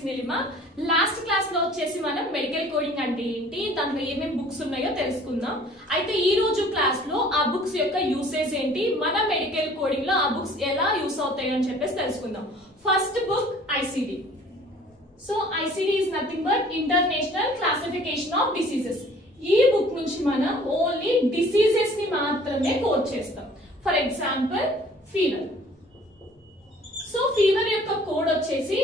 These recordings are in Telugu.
ఇస్ నిలిమా. లాస్ట్ క్లాస్ లో వచ్చేసి మనం మెడికల్ కోడింగ్ అంటే ఏంటి, దాంట్లో ఏమేమి బుక్స్ ఉన్నాయో తెలుసుకుందాం. అయితే ఈ రోజు క్లాస్ లో ఆ బుక్స్ యొక్క యూసేజ్ ఏంటి, మన మెడికల్ కోడింగ్ లో ఆ బుక్స్ ఎలా యూస్ అవుతాయో అని చెప్పేసి తెలుసుకుందాం. First book ICD. So ICD is nothing but international classification of diseases. ఈ బుక్ నుంచి మనం ఓన్లీ డిసీజెస్ ని మాత్రమే కోడ్ చేస్తాం. For example fever. So fever యొక్క కోడ్ వచ్చేసి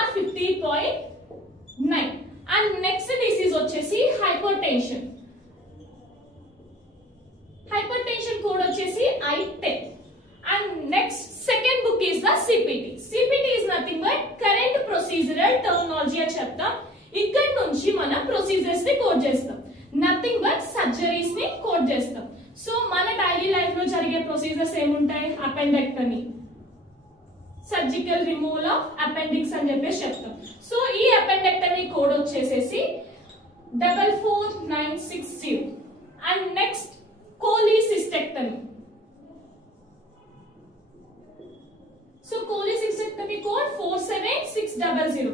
R50.9 అండ్ నెక్స్ట్ డిసీజ్ వచ్చేసి hyper tension. Hyper tension code వచ్చేసి I10 and next second book is the CPT. CPT is nothing but current procedural terminology అని చెప్తాం. ఇక్కడ నుంచి మనం ప్రొసీజర్స్ ని కోడ్ చేస్తాం, నథింగ్ బట్ సర్జరీస్ ని కోడ్ చేస్తాం. సో మన డైలీ లైఫ్ లో జరిగే ప్రొసీజర్స్ ఏముంటాయి, appendectomy, surgical removal of appendix అని చెప్పేసి చెప్తాం. సో ఈ అపెండెక్టమీ కోడ్ వచ్చేసేసి 44960 and next cholecystectomy. So cholecystectomy code 47600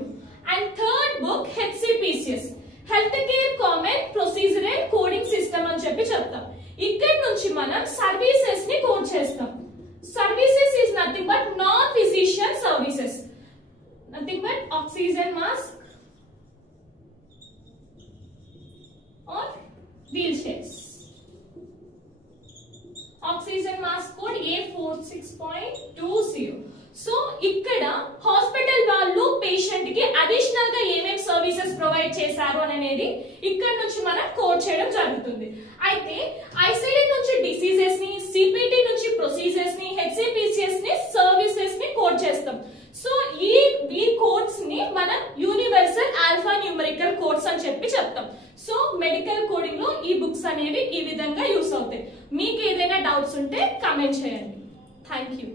and third book HCPCS, health care common procedural coding system అని చెప్పి చెప్తాం. ఇక్కడ నుంచి మనం సర్వీసెస్ ని కోడ్ చేస్తాం. Services is nothing but non-physician services, nothing but oxygen mask or wheelchairs. Oxygen mask code A46.20. So ఇక్కడ హాస్పిటల్ వాళ్ళు పేషెంట్ కి అడిషనల్ గా ఏమేమి సర్వీసెస్ ప్రొవైడ్ చేశారు అనేది ఇక్కడ నుంచి మనం కోడ్ చేయడం జరుగుతుంది. అయితే ఐసిడి నుంచి డిసీజెస్ ని, సిపిటి నుంచి ప్రొసీజర్స్ ని, హెచ్సిపిసిఎస్ ని, సర్వీసెస్ ని కోడ్ చేస్తాం. సో ఈ కోడ్స్ ని మనం యూనివర్సల్ ఆల్ఫా న్యూమరికల్ కోడ్స్ అని చెప్పి చెప్తాం. సో మెడికల్ కోడింగ్ లో ఈ బుక్స్ అనేవి ఈ విధంగా యూస్ అవుతాయి. మీకు ఏదైనా డౌట్స్ ఉంటే కామెంట్ చేయండి. Thank you.